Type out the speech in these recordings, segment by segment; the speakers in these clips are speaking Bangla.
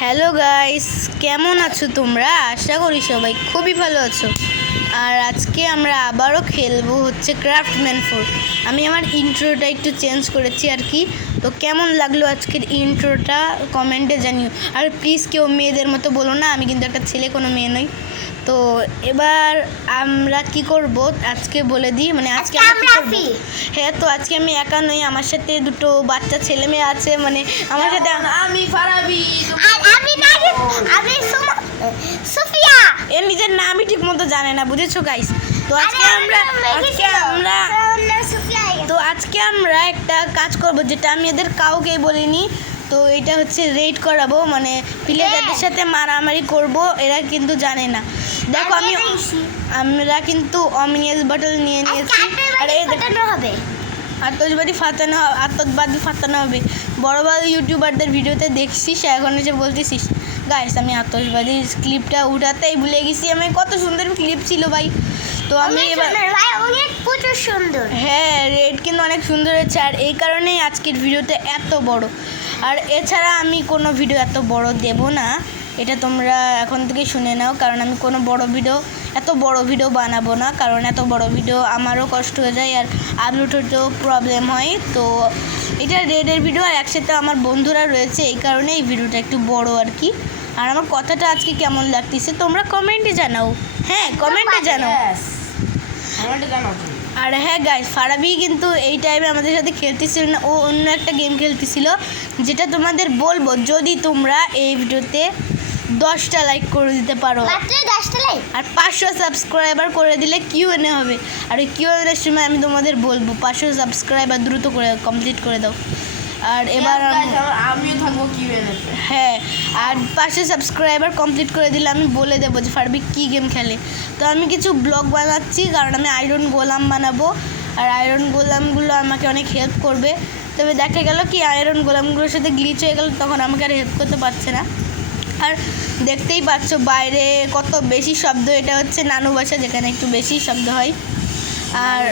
হ্যালো গাইস, কেমন আছো তোমরা? আশা করি সবাই খুবই ভালো আছো। আর আজকে আমরা আবারও খেলবো হচ্ছে ক্রাফটম্যান 4। আমি আমার ইন্ট্রোটা একটু চেঞ্জ করেছি আর কি। তো কেমন লাগলো আজকের ইন্ট্রোটা কমেন্টে জানিও। আর প্লিজ কেউ মেয়েদের মতো বলো না, আমি কিন্তু একটা ছেলে, কোনো মেয়ে নই। তো এবার আমরা কি করব আজকে বলে দিই, মানে আজকে আমরা কি করব। হ্যাঁ, তো আজকে আমি একা নই, আমার সাথে দুটো বাচ্চা ছেলে মেয়ে আছে, মানে আমার সাথে আমি ফারাবি আর আমি নাজিব, আমি সুফিয়া। এর নিজের নামই ঠিক মতো জানে না, বুঝেছো গাইস? তো আজকে আমরা একটা কাজ করব যেটা আমি এদের কাউকেই বলিনি। তো এটা হচ্ছে রেড করাবো, মানে প্লেয়ারদের সাথে মারামারি করব, এরা কিন্তু জানে না। দেখো আমরা কিন্তু অমিনিয়াস বটল নিয়ে নিয়েছি, আর এই হবে আতশবাজি ফাটানো হবে। বড় বড় ইউটিউবারদের ভিডিওতে দেখছিস, এখন এসে বলতেছিস। গাইস, আমি আতশবাজির ক্লিপটা উঠাতেই ভুলে গেছি। আমি কত সুন্দর ক্লিপ ছিল ভাই। তো আমি এবার অনেক প্রচুর সুন্দর। হ্যাঁ, রেড কিন্তু অনেক সুন্দর হয়েছে, আর এই কারণেই আজকের ভিডিওটা এত বড়। আর এছাড়া আমি কোনো ভিডিও এত বড় দেব না, এটা তোমরা এখন থেকে শুনে নাও। কারণ আমি কোনো এত বড় ভিডিও বানাবো না, কারণ এত বড় ভিডিও আমারও কষ্ট হয়ে যায় আর আপলোড হতেও প্রবলেম হয়। তো এটা রেডের ভিডিও, আর একসাথে আমার বন্ধুরা রয়েছে, এই কারণে এই ভিডিওটা একটু বড় আর কি। আর আমার কথাটা আজকে কেমন লাগতেছে তোমরা কমেন্টে জানাও। হ্যাঁ, কমেন্টে জানাও। আর হ্যাঁ গাইস, ফারাবি কিন্তু এই টাইমে আমাদের সাথে খেলতেছিল না, ও অন্য একটা গেম খেলতেছিল, যেটা তোমাদের বলবো যদি তোমরা এই ভিডিওতে 10টা লাইক করে দিতে পারো, মাত্র 10টা লাইক, আর 500 সাবস্ক্রাইবার করে দিলে কিউএনএ হবে। আর ওই কিউএনএর সময় আমি তোমাদের বলবো 500 সাবস্ক্রাইবার দ্রুত করে কমপ্লিট করে দাও। আর এবার আমিও থাকবো কিউএনএ। হ্যাঁ, আর 500 সাবস্ক্রাইবার কমপ্লিট করে দিলে আমি বলে দেবো যে ফারাবি কী গেম খেলে। তো আমি কিছু ব্লগ বানাচ্ছি, কারণ আমি আয়রন গোলাম বানাবো, আর আয়রন গোলামগুলো আমাকে অনেক হেল্প করবে। তবে দেখা গেল কি আয়রন গোলামগুলোর সাথে গ্লিচ হয়ে গেল, তখন আমাকে আর হেল্প করতে পারছে না। আর দেখতেই পাচ্ছ বাইরে কত বেশি শব্দ, এটা হচ্ছে নানু বাসা, যেখানে একটু বেশি শব্দ হয়। আর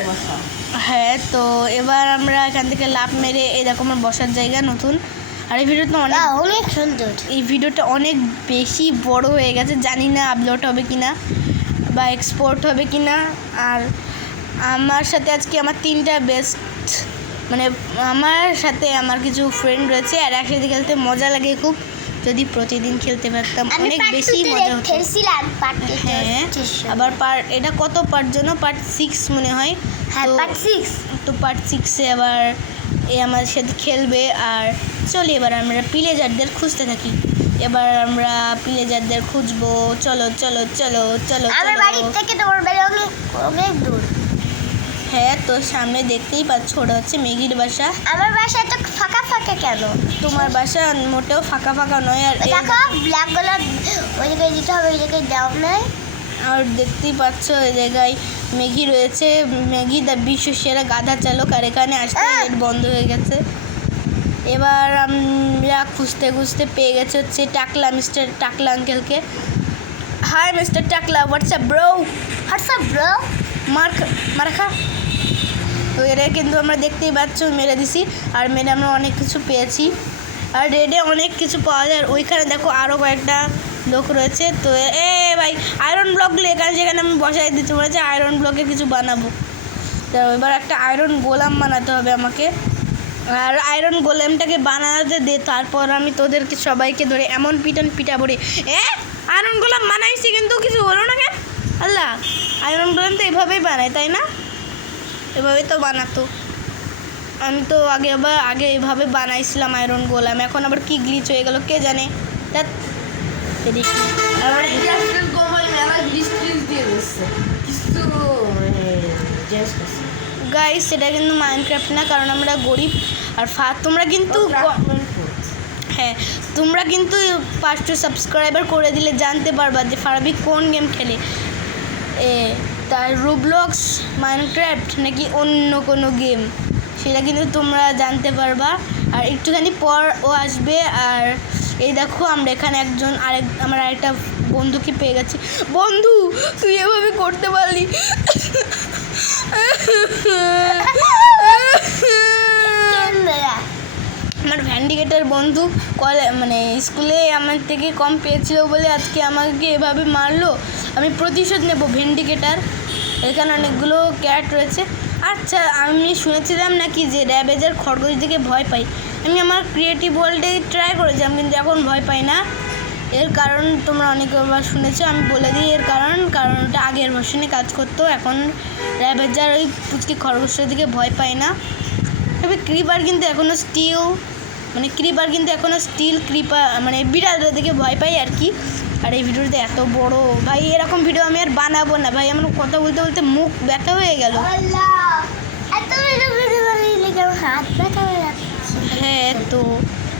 হ্যাঁ, তো এবার আমরা এখান থেকে লাফ মেরে এরকম বসার জায়গা নতুন। আর এই ভিডিওটা অনেক সুন্দর, এই ভিডিওটা অনেক বেশি বড় হয়ে গেছে, জানি না আপলোড হবে কিনা বা এক্সপোর্ট হবে কিনা। আর আমার সাথে আজকে আমার 3টা বেস্ট, মানে আমার সাথে আমার কিছু ফ্রেন্ড রয়েছে, আর একসাথে খেলতে মজা লাগে খুব। যদি প্রতিদিন খেলতে পারতাম অনেক বেশি মজা হতো। হ্যাঁ, আবার এটা কত পার্ট যেন, পার্ট 6 মনে হয়। তো পার্ট 6-এ আবার আমার সাথে খেলবে। আর চলো এবার আমরা প্লেজারদের খুঁজতে থাকি। এবার আমরা প্লেজারদের খুঁজবো। চলো চলো চলো চলো আমার বাড়ি থেকে তোমার বাড়ি অনেক দূর। হ্যাঁ, তো সামনে দেখতেই পাচ্ছ, ওটা হচ্ছে মেঘির বাসা। আমার বাসা তো ফাঁকা ফাঁকা কেন? তোমার বাসা মোটেও ফাঁকা ফাঁকা নয়। আর দেখো ব্ল্যাকগুলো ওই জায়গায় দিতে হবে, ওই জায়গায় দেওয়া নেই। আর দেখতেই পাচ্ছ এই জায়গায় মেঘি রয়েছে, মেঘি দা বিশ্ব সেরা গাধা চালক, আর এখানে আসতে নেট বন্ধ হয়ে গেছে। এবার আমরা খুঁজতে খুঁজতে পেয়ে গেছে হচ্ছে টাকলা, মিস্টার টাকলা আঙ্কেলকে। হাই মিস্টার টাকলা, হোয়াটসঅ্যাপ ব্রো? মার খা। তো এরা কিন্তু আমরা দেখতেই পাচ্ছ মেরে দিছি, আর মেরে আমরা অনেক কিছু পেয়েছি। আর রেডে অনেক কিছু পাওয়া যায়। আর ওইখানে দেখো আরও কয়েকটা লোক রয়েছে। তো ভাই আয়রন ব্লকগুলো এখানে যেখানে আমি বসাই দিতে বলেছি, আয়রন ব্লকের কিছু বানাবো। তো এবার একটা আয়রন গোলাম বানাতে হবে আমাকে। আর আয়রন গোলামটাকে বানাতে দে, তারপর আমি তোদেরকে সবাইকে ধরে এমন পিটাবো রে। আয়রন গোলাম বানাইছি, কিন্তু কিছু হলো না কেন? আল্লাহ, আয়রন গোলাম তো এভাবেই বানায়, তাই না? এভাবেই তো বানাতো। আমি তো আগে এভাবে বানাইছিলাম আয়রন গোলাম, এখন আবার কি গ্লিচ হয়ে গেল কে জানে। গাইস, সেটা কিন্তু মাইনক্রাফট না, কারণ আমরা গরিব। আর তোমরা কিন্তু হ্যাঁ, তোমরা কিন্তু 500 সাবস্ক্রাইবার করে দিলে জানতে পারবা যে ফারাবি কোন গেম খেলে, তার রোবলক্স, মাইনক্রাফট নাকি অন্য কোনো গেম, সেটা কিন্তু তোমরা জানতে পারবা। আর একটুখানি পর ও আসবে। আর এই দেখো আমরা এখানে আমার আরেকটা বন্ধুকে পেয়ে গেছি। বন্ধু, তুই এভাবে করতে পারলি? আমার ভ্যান্ডিকেটার বন্ধু মানে স্কুলে আমার থেকে কম পেয়েছিল বলে আজকে আমাকে এভাবে মারলো। আমি প্রতিশোধ নেব ভ্যান্ডিকেটার। এখানে অনেকগুলো ক্যাট রয়েছে। আচ্ছা, আমি শুনেছিলাম নাকি যে র্যাবেজার খরগোশ দিকে ভয় পাই। আমি আমার ক্রিয়েটিভ ওয়ার্ল্ডে ট্রাই করেছিলাম, কিন্তু এখন ভয় পাই না। এর কারণ তোমরা অনেকবার শুনেছো, আমি বলে দিই এর কারণ ওটা আগের ভার্সনে কাজ করতো। এখন র্যাবেজার ওই পুচকি খরগোশের দিকে ভয় পায় না। তবে ক্রিপার কিন্তু এখনও স্টিল ক্রিপার মানে বিড়ালের দিকে ভয় পাই আর কি। আর এই ভিডিওতে এত বড় ভাই, এরকম ভিডিও আমি আর বানাবো না ভাই। আমার কথা বলতে বলতে মুখ ব্যথা হয়ে গেল। হাত ব্যথা হয়ে যাচ্ছে। হ্যাঁ তো,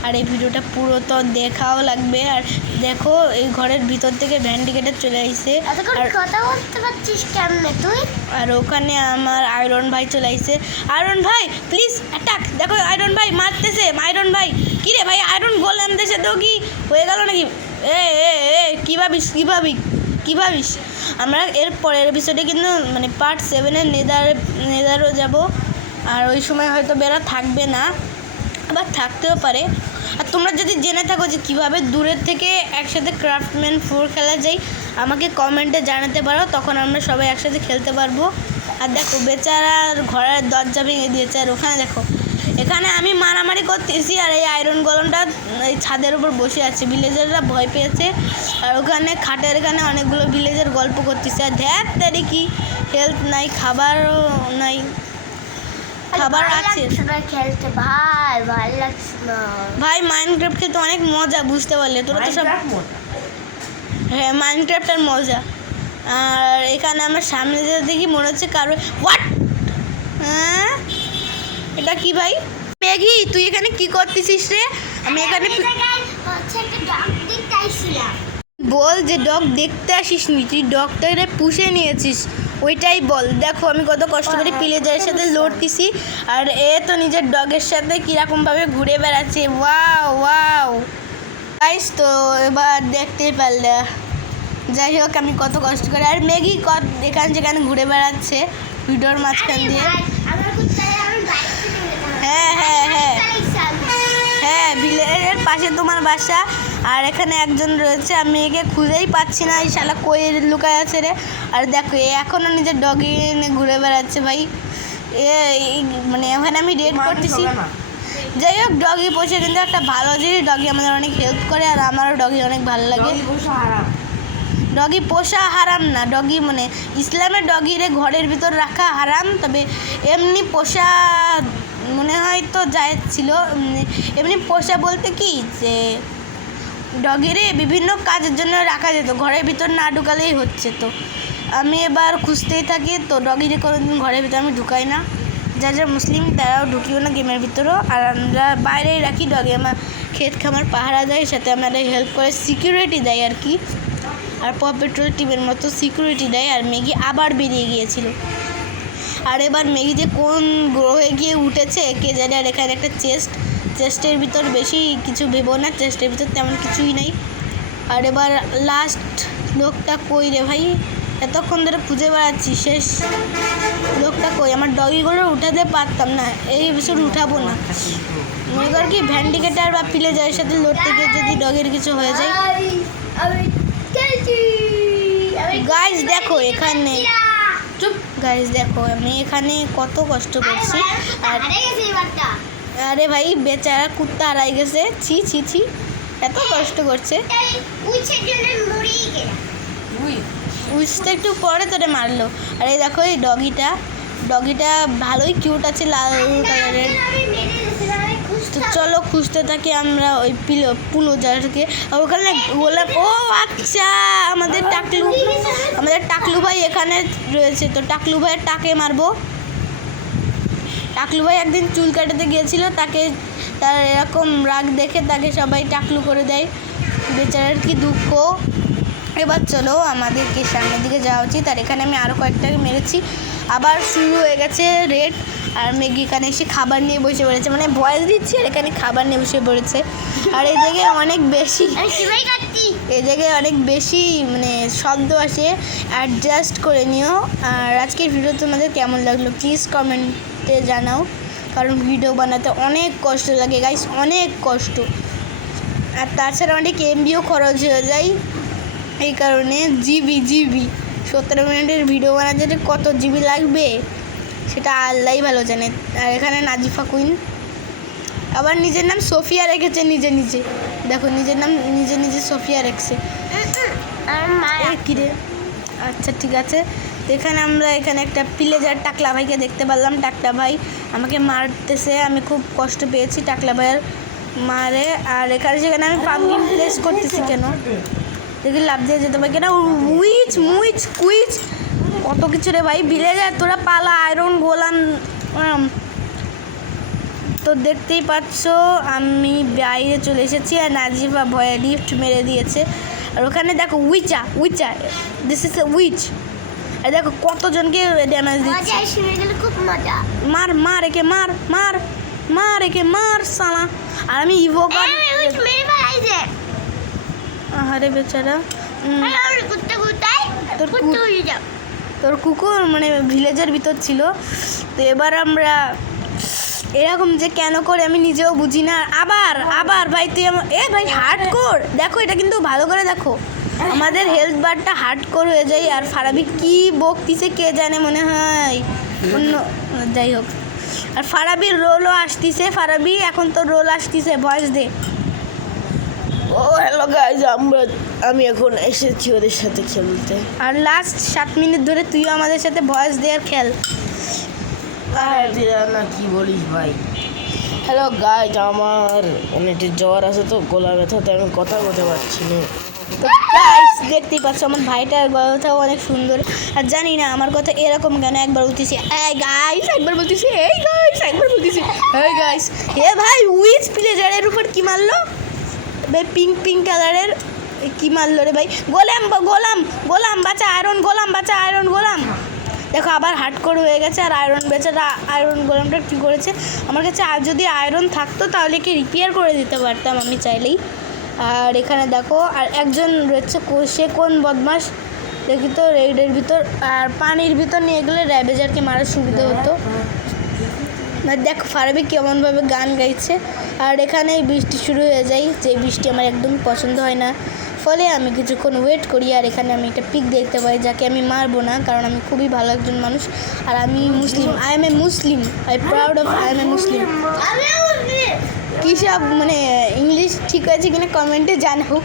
আর এই ভিডিওটা পুরো তো দেখাও লাগবে। আর দেখো, এই ঘরের ভিতর থেকে ভ্যান্ডিকেটার চলে আসছে। আর কথা বলতে পারছিস কেমনে তুই? আর ওখানে আমার আয়রন ভাই চলে আসছে। আয়রন ভাই প্লিজ অ্যাটাক। দেখো আয়রন ভাই মারতেছে। আয়রন ভাই কী রে ভাই, আয়রন গোলাম দেশে তো কি হয়ে গেল নাকি? কী ভাবিস? আমরা এর পরের এপিসোডে কিন্তু মানে পার্ট 7-এর নেদারও যাব। আর ওই সময় হয়তো বেরা থাকবে না, আবার থাকতেও পারে। আর তোমরা যদি জেনে থাকো যে কীভাবে দূরের থেকে একসাথে ক্রাফটম্যান 4 খেলা যায়, আমাকে কমেন্টে জানাতে পারো, তখন আমরা সবাই একসাথে খেলতে পারবো। আর দেখো, বেচারার ঘরের দরজা ভেঙে দিয়েছে। আর ওখানে দেখো, এখানে আমি মারামারি করতেছি আর এই আয়রন গোলামটা এই ছাদের উপর বসে আছে। ভিলেজাররা ভয় পেয়েছে। আর ওখানে খাটের এখানে অনেকগুলো ভিলেজার গল্প করতেছে। আর ধ্যাত তারি কি হেলথ নাই, খাবারও নাই। খাবার আছে খেলতে ভাই, ভালো লাগছে না ভাই। মাইনক্রাফট খেলতে অনেক মজা, বুঝতে পারলে তোরা তো সব। হ্যাঁ, মাইনক্রাফটের মজা। আর এখানে আমার সামনে যে দেখি মনে হচ্ছে কারো হোয়াট। হ্যাঁ, এটা কি ভাই? ম্যাগি, তুই এখানে কি করতেছিস রে? আমি এখানে বল যে ডগ দেখতে আসিস নি, তুই ডগটাকে পুষে নিয়েছিস, ওইটাই বল। দেখো আমি কত কষ্ট করে ভিলেজারের সাথে লড়তেছি, আর এ তো নিজের ডগের সাথে কীরকমভাবে ঘুরে বেড়াচ্ছে। ওয়াও গাইস, তো এবার দেখতেই পারলে। যাই হোক, আমি কত কষ্ট করে। আর ম্যাগি এখানে যেখানে ঘুরে বেড়াচ্ছে ভিডিওর মাঝখান দিয়ে। হ্যাঁ, ভিলেজের পাশে তোমার বাসা। আর এখানে একজন রয়েছে, আমি একে খুঁজেই পাচ্ছি না, এই শালা কই লুকায় আছে রে। আর দেখো, এখনও নিজের ডগি নিয়ে ঘুরে বেড়াচ্ছে ভাই। মানে ওখানে আমি রেড করতেছি। যাই হোক, ডগি পোষে কিন্তু একটা ভালো জিনিস। ডগি আমাদের অনেক হেল্প করে, আর আমারও ডগি অনেক ভালো লাগে। ডগি পোষা হারাম না, ডগি মানে ইসলামের ডগিরে ঘরের ভিতর রাখা হারাম। তবে এমনি পোষা মনে হয় তো জায়েজ ছিল। এমনি পোষা বলতে কি যে ডগিরে বিভিন্ন কাজের জন্য রাখা যেত, ঘরের ভিতর না ঢুকালেই হচ্ছে। তো আমি এবার খুঁজতেই থাকি, তো ডগিরে কোনোদিন ঘরের ভিতর আমি ঢুকাই না। যারা মুসলিম তারাও ঢুকিও না গেমের ভিতরেও। আর আমরা বাইরেই রাখি। ডগি আমার ক্ষেত খামার পাহারা দেয়, সাথে আমাদের হেল্প করে, সিকিউরিটি দেয় আর কি। আর প পেট্রোল টিমের মতো সিকিউরিটি দেয়। আর ম্যাগি আবার বেরিয়ে গিয়েছিল। আর এবার ম্যাগি যে কোন গ্রহে গিয়ে উঠেছে কে জানে। আর এখানে একটা চেস্টের ভিতর বেশি কিছু ভেবো না, চেস্টের ভিতর তেমন কিছুই নাই। আর এবার লাস্ট লোকটা কই রে ভাই? এতক্ষণ ধরে খুঁজে বেড়াচ্ছি, শেষ লোকটা কই? আমার ডগিগুলো উঠাতে পারতাম না, এই এপিসোড উঠাবো না। মনে কর কি ভ্যান্ডিকেটার বা ভিলেজারের সাথে লড়তে গিয়ে যদি ডগের কিছু হয়ে যায়। গাইস দেখো এখানে, গাইস দেখো আমি এখানে কত কষ্ট করছি। আর আরে ভাই, বেচারা কুত্তা হারাই গেছে। ছি, এত কষ্ট করছে। উইচটা একটু পরে তোরে মারলো। আর এই দেখো, এই ডগিটা ভালোই কিউট আছে, লাল কালারের। তো চলো খুঁজতে থাকি আমরা ওই পুলোজারকে। আর ওখানে গোলাপ। ও আচ্ছা, আমাদের টাকলু ভাই এখানে রয়েছে। তো টাকলু ভাইয়ের টাকে মারবো। টাকলু ভাই একদিন চুল কাটাতে গিয়েছিল, তার এরকম রাগ দেখে তাকে সবাই টাকলু করে দেয়। বেচারার কি দুঃখ। এবার চলো আমাদেরকে সামনের দিকে যাওয়া উচিত। আর এখানে আমি আরও কয়েকটাকে মেরেছি। আবার শুরু হয়ে গেছে রেড। আর ম্যাগি এখানে এসে খাবার নিয়ে বসে পড়েছে, মানে ভয়েস দিচ্ছি আর এখানে খাবার নিয়ে বসে পড়েছে। আর এই জায়গায় অনেক বেশি মানে শব্দ আসে, অ্যাডজাস্ট করে নিও। আর আজকের ভিডিও তোমাদের কেমন লাগলো প্লিজ কমেন্টে জানাও। কারণ ভিডিও বানাতে অনেক কষ্ট লাগে গাইস, অনেক কষ্ট। আর তাছাড়া অনেক এমবিও খরচ হয়ে যায়, এই কারণে জিবি 17 মিনিটের ভিডিও বানাতে যে কত জিবি লাগবে সেটা আল্লাহই ভালো জানে। আর এখানে নাজিফা কুইন আবার নিজের নাম সোফিয়া রেখেছে, নিজে দেখো নিজের নাম নিজে সোফিয়া রেখেছে। আর মা কিরে, আচ্ছা ঠিক আছে। তো আমরা এখানে একটা প্লেজার টাকলা ভাইকে দেখতে পারলাম। টাকলা ভাই আমাকে মারতেছে, আমি খুব কষ্ট পেয়েছি টাকলা ভাইয়ের মারে। আর এখানে সেখানে আমি পাম্পকিন প্লেস করতেছি কেন, দেখি লাভ দিয়ে যেতে পারি কেন। মুইচ কুইচ কত কিছু রে ভাই, ভিলেজার তোরা পালা, আয়রন গোলাম। তো দেখতেই পাচ্ছ আমি বাইরে চলে এসেছি আর নাজিফা ভয়ে লিফট মেরে দিয়েছে। আর ওখানে দেখো উইচা দিস ইজ এ উইচ। আর দেখো কতজনকে ড্যামেজ দিচ্ছে। মজা শুনে গেলে খুব মজা। মার একে মার একে মার সালা। আর আমি ইভোকার, উইচ মেরে ফেলাইছে। আরে বেচারা, আর কুত্তা কুত্তাই তোর কুত্তা উড়ে যাও। তোর কুকুর মানে ভিলেজের ভিতর ছিল। তো এবার আমরা এরকম যে কেন করে আমি নিজেও বুঝি না। আবার ভাই তুই ভাই হার্ডকোর দেখো, এটা কিন্তু ভালো করে দেখো, আমাদের হেলথ বারটা হার্ডকোর হয়ে যায়। আর ফারাবি কি বকতিছে কে জানে, মনে হয় অন্য, যাই হোক। আর ফারাবির রোলও আসতিছে, ফারাবি এখন তো রোল আসতিছে, ভয়েস দে। ও হ্যালো গাইজ, আমি এখন এসেছি ওদের সাথে খেলতে। আর লাস্ট 7 মিনিট ধরে তুইও আমাদের সাথে ভয়েস দে আর খেল। না কি বলিস ভাই। হ্যালো গাইজ, আমার অনেক জ্বর আছে তো, গলা ব্যথাতে আমি কথা বলতে পারছি না। তো গাইস দেখতেই পাচ্ছ আমার ভাইটার কথাও অনেক সুন্দর। আর জানি না আমার কথা এরকম কেন, একবার বলতেছি এই গাইস, একবার বলতেছি এই গাইস, একবার বলতেছি এই গাইস। এ ভাই উইচ প্লেজারের উপর কি মারলো ভাই, পিঙ্ক কালারের কি মারলো রে ভাই। গোলাম বাঁচা, আয়রন গোলাম। দেখো আবার হার্ডকোর হয়ে গেছে। আর আয়রন গোলামটা কী করেছে, আমার কাছে আর যদি আয়রন থাকতো তাহলে কি রিপেয়ার করে দিতে পারতাম আমি চাইলেই। আর এখানে দেখো আর একজন রয়েছে, সে কোন বদমাস দেখি তো, রেডের ভিতর আর পানির ভিতর নিয়ে গেলে র্যাবেজারকে মারার সুবিধা হতো। দেখো ফারাবি কেমনভাবে গান গাইছে। আর এখানেই বৃষ্টি শুরু হয়ে যায়, যে বৃষ্টি আমার একদম পছন্দ হয় না, ফলে আমি কিছুক্ষণ ওয়েট করি। আর এখানে আমি একটা পিক দেখতে পাই, যাকে আমি মারবো না কারণ আমি খুবই ভালো একজন মানুষ। আর আমি মুসলিম, I am a Muslim, I proud of I am a Muslim. কী সব মানে ইংলিশ ঠিক আছে কিনা কমেন্টে জানাও।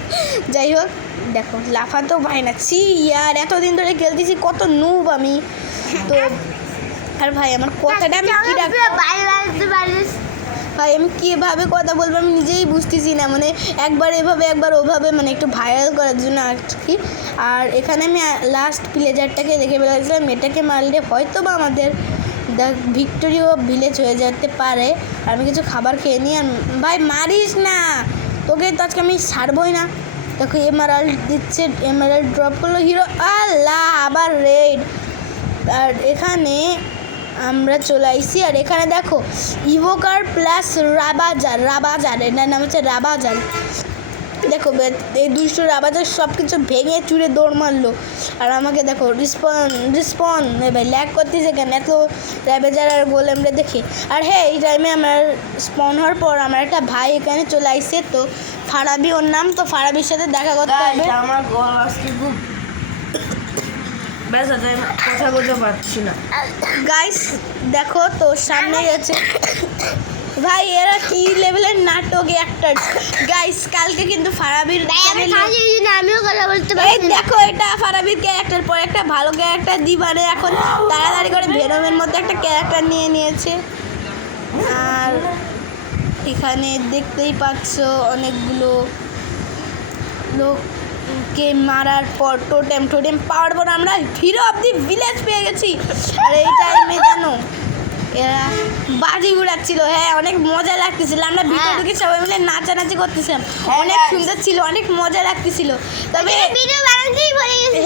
যাই হোক দেখো লাফাতো ভাই না, ইয়ার এতদিন ধরে খেলতেছি, কত নুব আমি তো। আর ভাই আমার কথাটা আমি কী ভাই আমি কীভাবে কথা বলবো আমি নিজেই বুঝতেছি না, মানে একবার এভাবে একবার ওভাবে, মানে একটু ভাইরাল করার জন্য আর কি। আর এখানে আমি লাস্ট প্লেজারটাকে দেখে ফেলেছিলাম, এটাকে মারলে হয়তো বা আমাদের ভিক্টোরিয়া ভিলেজ হয়ে যেতে পারে। আর আমি কিছু খাবার খেয়ে নিই। আর ভাই মারিস না, তোকে তো আজকে আমি ছাড়বই না। দেখো এমারাল্ড দিচ্ছে, এমারাল্ড ড্রপ করলো হিরো, আল্লাহ আবার রেড। আর এখানে আমরা চলে আইসি। আর এখানে দেখো ইভোকার প্লাস রাবাজার, এটার নাম হচ্ছে রাবাজার। দেখো এই দুইশো রাবাজার সব কিছু ভেঙে চুরে দৌড় মারলো। আর আমাকে দেখো রিসপন ভাই ল্যাগ করতেছে কেন, এত রাবাজার আর গোলেমরে দেখে। আর হ্যাঁ এই টাইমে আমার স্পন হওয়ার পর আমার একটা ভাই এখানে চলে আইসে, তো ফারাবি ওর নাম, তো ফারাবির সাথে দেখা করতে হবে। আমার গলা আজকে খুব ব্যথা, তাই কথা বলতে পারছি না। গাইস দেখো তো সামনে গেছে ভাই, এরা কি লেভেলের নাটক অ্যাক্টর। গাইস কালকে কিন্তু ফারাবির আমিও কথা বলতে এই দেখো এটা ফারাবির ক্যারেক্টার, পরে একটা ভালো ক্যারেক্টার দিবারে এখন তাড়াতাড়ি করে ভেনমের মধ্যে একটা ক্যারেক্টার নিয়ে নিয়েছে। আর এখানে দেখতেই পাচ্ছ অনেকগুলো লোককে মারার পর টোটেম পাওয়ার পর আমরা হিরো অফ দি ভিলেজ পেয়ে গেছি। আর এই টাইমে জানো এরা বাজি উড়াচ্ছিল, হ্যাঁ অনেক মজা লাগতেছিল। আমরা ভিতরে ঢুকে সবাই মিলে নাচানাচি করতেছিলাম, অনেক সুন্দর ছিল, অনেক মজা লাগতেছিল। তবে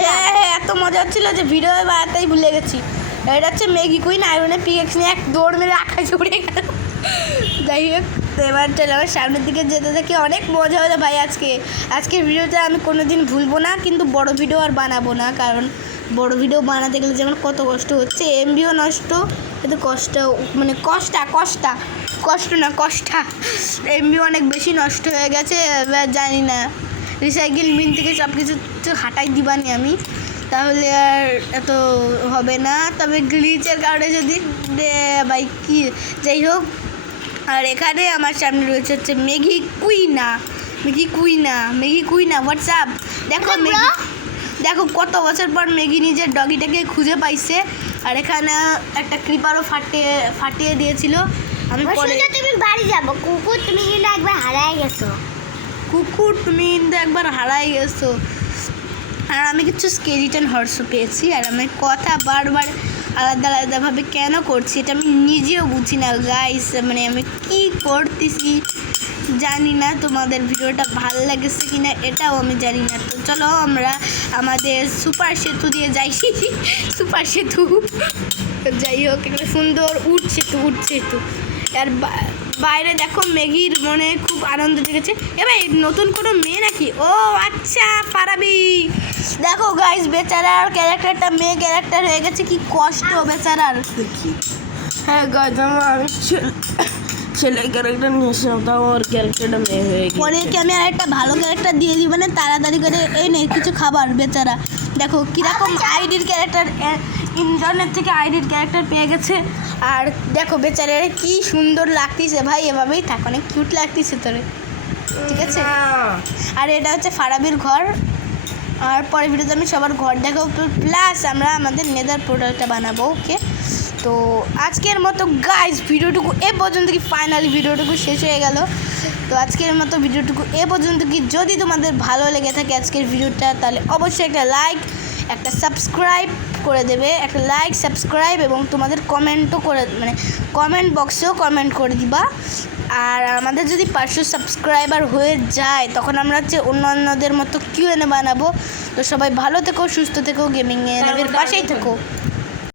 হ্যাঁ এত মজা হচ্ছিল যে ভিডিও বানাতেই ভুলে গেছি। এটা হচ্ছে ম্যাগি কুইন আয়রনে পিকেক্স নিয়ে এক দৌড় মেরে আকাশে উড়ে গেল। যাই হোক তো এবার চলে আমার সামনের দিকে যেতে থাকি, অনেক মজা হলো ভাই। আজকের ভিডিওটা আমি কোনো দিন ভুলবো না, কিন্তু বড় ভিডিও আর বানাবো না, কারণ বড় ভিডিও বানাতে গেলে যেমন কত কষ্ট হচ্ছে, এমবিও নষ্ট, এতে কষ্ট মানে কষ্ট না কষ্টা এমনি অনেক বেশি নষ্ট হয়ে গেছে। এবার জানি না রিসাইকেল বিন থেকে সব কিছু হাঁটাই দিবানি আমি, তাহলে আর এত হবে না। তবে গ্লিচের কারণে যদি ভাই কি যাই হোক। আর এখানে আমার সামনে রয়েছে হচ্ছে ম্যাগি কুইনা হোয়াটসঅ্যাপ। দেখো ম্যাগি, দেখো কত বছর পর ম্যাগি নিজের ডগিটাকে খুঁজে পাইছে। আর এখানে একটা ক্রিপারও ফাটিয়ে দিয়েছিল। আমি পরে তুমি বাড়ি যাবো, কুকুর তুমি কিন্তু একবার হারাই গেছো। আর আমি কিছু স্কেলিটন হর্সও পেয়েছি। আর আমি কথা বারবার আলাদাভাবে কেন করছি এটা আমি নিজেও বুঝি না গাইস, মানে আমি কি করতেছি জানি না। তোমাদের ভিডিওটা ভালো লাগছে কিনা এটাও আমি জানি না। তো চলো আমরা আমাদের সুপার সেতু দিয়ে যাই। সুপার সেতু যাই হোক, একটা সুন্দর উঠছে। আর বাইরে দেখো ম্যাগির মনে খুব আনন্দ জেগেছে। এবার নতুন কোনো মেয়ে নাকি? ও আচ্ছা ফারাবি। দেখো গাইস বেচারার ক্যারেক্টারটা মেয়ে ক্যারেক্টার হয়ে গেছে, কি কষ্ট বেচারার। দেখি হ্যাঁ গাইজ আমি ছেলে ক্যারেক্টার নিয়েছিলাম, তাও ওর ক্যারেক্টারটা মেয়ে হয়ে গেছে। পরে কি আমি আর একটা ভালো ক্যারেক্টার দিয়ে দিই, মানে তাড়াতাড়ি করে এই নে কিছু খাবার। বেচারা দেখো কীরকম আইডির ক্যারেক্টার, ইন্টারনেট থেকে আইডির ক্যারেক্টার পেয়ে গেছে। আর দেখো বেচারা কি সুন্দর লাগতেছে ভাই, এভাবেই থাক, অনেক কিউট লাগতেছে তোরে, ঠিক আছে। আর এটা হচ্ছে ফারাবির ঘর। আর পরের ভিডিওতে আমি সবার ঘর দেখাবো, প্লাস আমরা আমাদের নেদার পোর্টালটা বানাবো। ওকে, তো আজকের মতো গাইজ ভিডিওটুকু এ পর্যন্ত, কি ফাইনালি ভিডিওটুকু শেষ হয়ে গেল। তো আজকের মতো ভিডিওটুকু এ পর্যন্ত, কি যদি তোমাদের ভালো লেগে থাকে আজকের ভিডিওটা, তাহলে অবশ্যই একটা লাইক একটা সাবস্ক্রাইব করে দেবে, একটা লাইক সাবস্ক্রাইব এবং তোমাদের কমেন্টও করে, মানে কমেন্ট বক্সেও কমেন্ট করে দিবা। আর আমাদের যদি 500 সাবস্ক্রাইবার হয়ে যায় তখন আমরা হচ্ছে অন্যান্যদের মতো Q&A বানাবো। তো সবাই ভালো থেকো, সুস্থ থেকো, গেমিং এর পাশেই থেকো।